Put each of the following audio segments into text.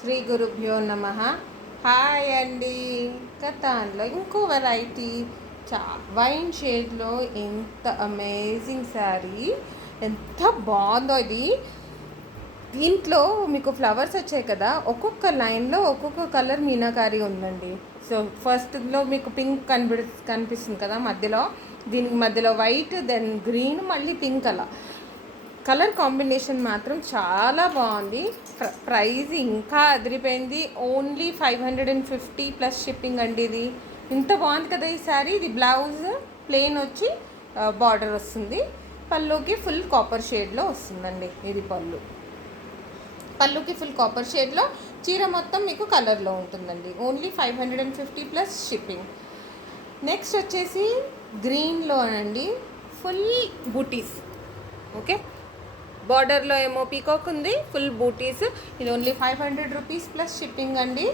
శ్రీ గురుభ్యో నమ. హాయ్ అండి. కథాన్లో ఇంకో వెరైటీ వైన్ షేడ్లో ఎంత అమేజింగ్ శారీ, ఎంత బాగుందో ఇది. దీంట్లో మీకు ఫ్లవర్స్ వచ్చాయి కదా, ఒక్కొక్క లైన్లో ఒక్కొక్క కలర్ మీనాకారి ఉందండి. సో ఫస్ట్లో మీకు పింక్ కనిపిస్తుంది కదా మధ్యలో, దీనికి మధ్యలో వైట్, దెన్ గ్రీన్, మళ్ళీ పింక్ అలా కలర్ కాంబినేషన్ మాత్రం చాలా బాగుంది. ప్రైస్ ఇంకా అదిరిపోయింది. ఓన్లీ 550 ప్లస్ షిప్పింగ్ అండి. ఇది ఇంత బాగుంది కదా ఈ శారీ. ఇది బ్లౌజ్ ప్లెయిన్ వచ్చి బార్డర్ వస్తుంది. పళ్ళుకి ఫుల్ కాపర్ షేడ్లో వస్తుందండి. ఇది పళ్ళుకి ఫుల్ కాపర్ షేడ్లో, చీర మొత్తం మీకు కలర్లో ఉంటుందండి. Only 550 plus shipping. నెక్స్ట్ వచ్చేసి గ్రీన్లో అండి, ఫుల్ బూటీస్. ఓకే, బార్డర్లో ఏమో పీకాక్ ఉంది, ఫుల్ బూటీస్. ఇది ఓన్లీ 500 రూపీస్ ప్లస్ షిప్పింగ్ అండి.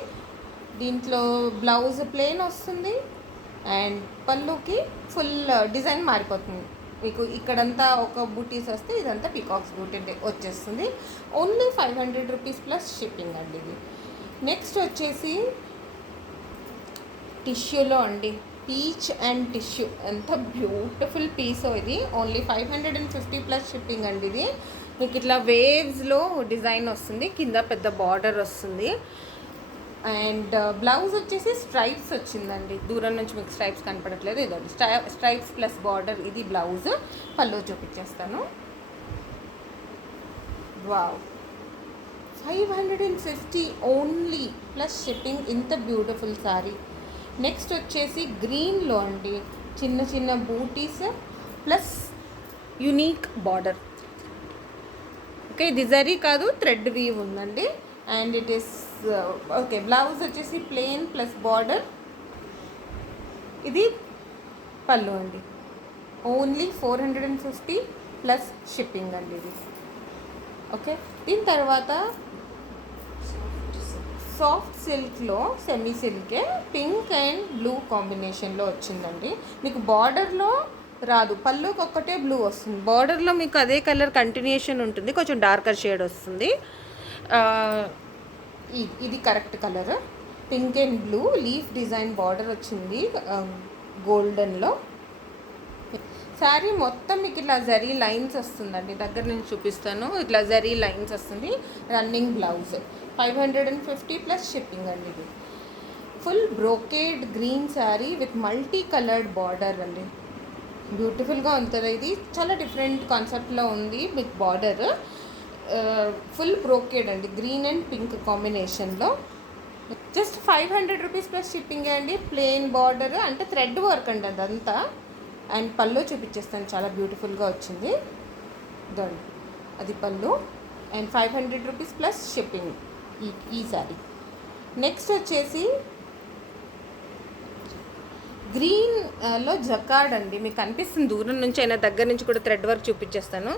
దీంట్లో బ్లౌజ్ ప్లెయిన్ వస్తుంది అండ్ పళ్ళుకి ఫుల్ డిజైన్ మారిపోతుంది. మీకు ఇక్కడంతా ఒక బూటీస్ వస్తే ఇదంతా పీకాక్స్ బూటీ వచ్చేస్తుంది. ఓన్లీ 500 రూపీస్ ప్లస్ షిప్పింగ్ అండి ఇది. నెక్స్ట్ వచ్చేసి టిష్యూలో అండి, పీచ్ అండ్ టిష్యూ. ఎంత బ్యూటిఫుల్ పీసో ఇది. ఓన్లీ 550 ప్లస్ షిప్పింగ్ అండి. ఇది మీకు ఇట్లా వేవ్స్లో డిజైన్ వస్తుంది, కింద పెద్ద బార్డర్ వస్తుంది అండ్ బ్లౌజ్ వచ్చేసి స్ట్రైప్స్ వచ్చిందండి. దూరం నుంచి మీకు స్ట్రైప్స్ కనపడట్లేదు, ఇదండి స్ట్రైప్స్ ప్లస్ బార్డర్. ఇది బ్లౌజ్. పళ్ళు చూపించేస్తాను. Wow, 550 only plus shipping. ఇంత బ్యూటిఫుల్ శారీ. నెక్స్ట్ వచ్చేసి గ్రీన్లో అండి, చిన్న చిన్న బూటీస్ ప్లస్ యునీక్ బార్డర్. ఓకే, ఇది జరీ కాదు, థ్రెడ్ వీవ్ ఉందండి. And it is okay. Blouse వచ్చేసి ప్లెయిన్ ప్లస్ బార్డర్. ఇది పళ్ళు అండి. ఓన్లీ 450 ప్లస్ షిప్పింగ్ అండి ఇది. ఓకే, దీని తర్వాత సాఫ్ట్ సిల్క్లో, సెమీ సిల్కే, పింక్ అండ్ బ్లూ కాంబినేషన్లో వచ్చిందండి. మీకు బార్డర్లో రాదు, పళ్ళుకి ఒక్కటే బ్లూ వస్తుంది. బార్డర్లో మీకు అదే కలర్ కంటిన్యూషన్ ఉంటుంది, కొంచెం డార్కర్ షేడ్ వస్తుంది. ఇది correct colour. Pink and blue leaf design border వచ్చింది గోల్డెన్లో. శారీ మొత్తం మీకు ఇట్లా జరీ లైన్స్ వస్తుందండి. దగ్గర నుంచి చూపిస్తాను. ఇట్లా జరీ లైన్స్ వస్తుంది. Running blouse. 550 ప్లస్ షిప్పింగ్ అండి. ఇది full brocade green sari with multi coloured border అండి. బ్యూటిఫుల్గా ఉంటుంది. ఇది చాలా డిఫరెంట్ కాన్సెప్ట్లో ఉంది. మీకు బార్డర్ ఫుల్ బ్రోకేడ్ అండి, గ్రీన్ అండ్ పింక్ కాంబినేషన్లో. జస్ట్ 500 రూపీస్ ప్లస్ షిప్పింగ్ అండి. ప్లెయిన్ బార్డర్ అంటే థ్రెడ్ వర్క్ అండి అదంతా. అండ్ పళ్ళు చూపించేస్తాను, చాలా బ్యూటిఫుల్గా వచ్చింది. దాని అది పళ్ళు. అండ్ 500 రూపీస్ ప్లస్ షిప్పింగ్ ఈ శారీ. నెక్స్ట్ వచ్చేసి గ్రీన్లో జకార్డ్ అండి. మీకు కనిపిస్తుంది దూరం నుంచి అయినా, దగ్గర నుంచి కూడా థ్రెడ్ వర్క్ చూపించేస్తాను.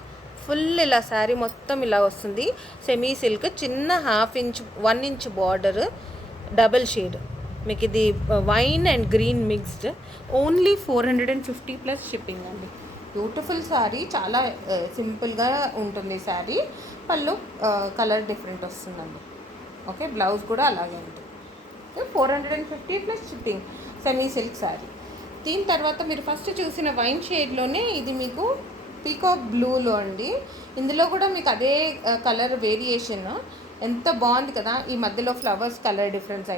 ఫుల్ ఇలా శారీ మొత్తం ఇలా వస్తుంది. సెమీ సిల్క్, చిన్న 1/2 ఇంచ్ బార్డర్, డబల్ షేడ్. మీకు ఇది wine and green mixed. Only 450 plus shipping అండి. బ్యూటిఫుల్ శారీ, చాలా సింపుల్గా ఉంటుంది శారీ. పళ్ళు కలర్ డిఫరెంట్ వస్తుందండి. ఓకే, బ్లౌజ్ కూడా అలాగే ఉంటుంది. 450 plus shipping, semi silk sari. దీని తర్వాత మీరు ఫస్ట్ చూసిన వైన్ షేడ్లోనే ఇది మీకు పీకాక్ బ్లూలో అండి. ఇందులో కూడా మీకు అదే కలర్ వేరియేషన్. ఎంత బాగుంది కదా. ఈ మధ్యలో ఫ్లవర్స్ కలర్ డిఫరెన్స్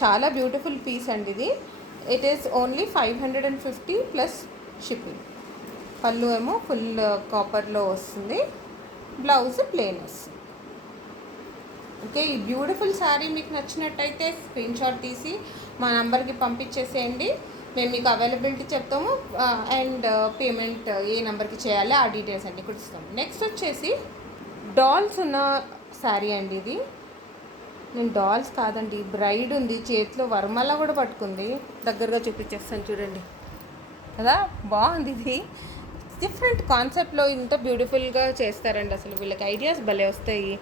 చాలా బ్యూటిఫుల్ పీస్ అండి ఇది. It is only 550 plus shipping. పళ్ళు ఏమో ఫుల్ కాపర్లో వస్తుంది, బ్లౌజ్ ప్లెయిన్ వస్తుంది. ఓకే, ఈ బ్యూటిఫుల్ శారీ మీకు నచ్చినట్టయితే స్క్రీన్ షాట్ తీసి మా నెంబర్కి పంపించేసేయండి. మేము మీకు అవైలబిలిటీ చెప్తాము అండ్ పేమెంట్ ఏ నెంబర్కి చేయాలి ఆ డీటెయిల్స్ అన్నీ కూడా ఇస్తాము. నెక్స్ట్ వచ్చేసి డాల్స్ ఉన్న శారీ అండి. ఇది నేను డాల్స్ కాదండి, బ్రైడ్ ఉంది, చేతిలో వరమాల కూడా పట్టుకుంది. దగ్గరగా చూపించేస్తాను చూడండి కదా, బాగుంది. ఇది డిఫరెంట్ కాన్సెప్ట్లో ఇంత బ్యూటిఫుల్గా చేస్తారండి. అసలు వీళ్ళకి ఐడియాస్ భలే వస్తాయి.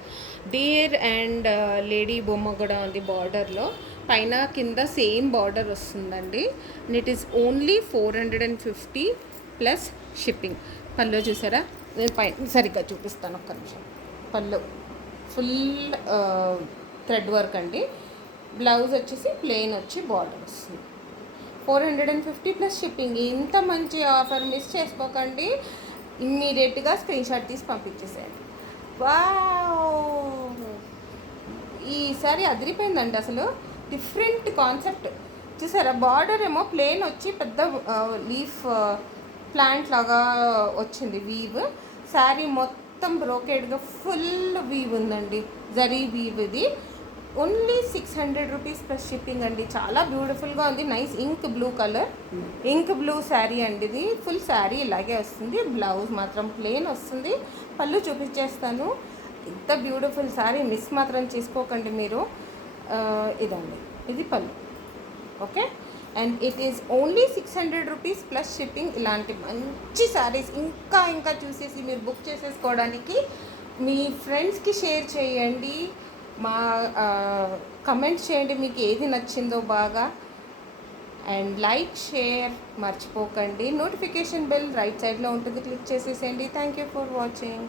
డీర్ అండ్ లేడీ బొమ్మ కూడా ఉంది బార్డర్లో. పైన కింద సేమ్ బార్డర్ వస్తుందండి. And it is only 450 plus shipping. పళ్ళు చూసారా, నేను పైన సరిగ్గా చూపిస్తాను ఒక్క నిమిషం. పళ్ళు ఫుల్ థ్రెడ్ వర్క్ అండి. బ్లౌజ్ వచ్చేసి ప్లెయిన్ వచ్చి బార్డర్ వస్తుంది. 450 ప్లస్ షిప్పింగ్. ఇంత మంచి ఆఫర్ మిస్ చేసుకోకండి. ఇమ్మీడియట్గా స్క్రీన్ షాట్ తీసి పంపించేసేయండి. వావ్, ఈసారి అదిరిపోయిందండి. అసలు డిఫరెంట్ కాన్సెప్ట్ చూసారా. బార్డర్ ఏమో ప్లెయిన్ వచ్చి పెద్ద లీఫ్ ప్లాంట్ లాగా వచ్చింది వీవ్. శారీ మొత్తం బ్రోకెడ్గా ఫుల్ వీవ్ ఉందండి, జరీ వీవ్. ఇది ఓన్లీ 600 రూపీస్ ప్లస్ షిప్పింగ్ అండి. చాలా బ్యూటిఫుల్గా ఉంది. Nice ink blue colour, ink blue sari అండి. ఇది ఫుల్ శారీ ఇలాగే వస్తుంది. బ్లౌజ్ మాత్రం ప్లెయిన్ వస్తుంది. పళ్ళు చూపించేస్తాను. ఇంత బ్యూటిఫుల్ శారీ మిస్ మాత్రం చేసుకోకండి మీరు. ఇదండి, ఇది పళ్ళు. Okay, and it is only 600 rupees plus shipping. ఇలాంటి మంచి శారీస్ ఇంకా ఇంకా చూసేసి మీరు బుక్ చేసేసుకోవడానికి మీ ఫ్రెండ్స్కి షేర్ చేయండి. మా కమెంట్స్ చేయండి మీకు ఏది నచ్చిందో బాగా. అండ్ లైక్, షేర్ మర్చిపోకండి. నోటిఫికేషన్ బెల్ రైట్ సైడ్లో ఉంటుంది, క్లిక్ చేసేసేయండి. Thank you for watching.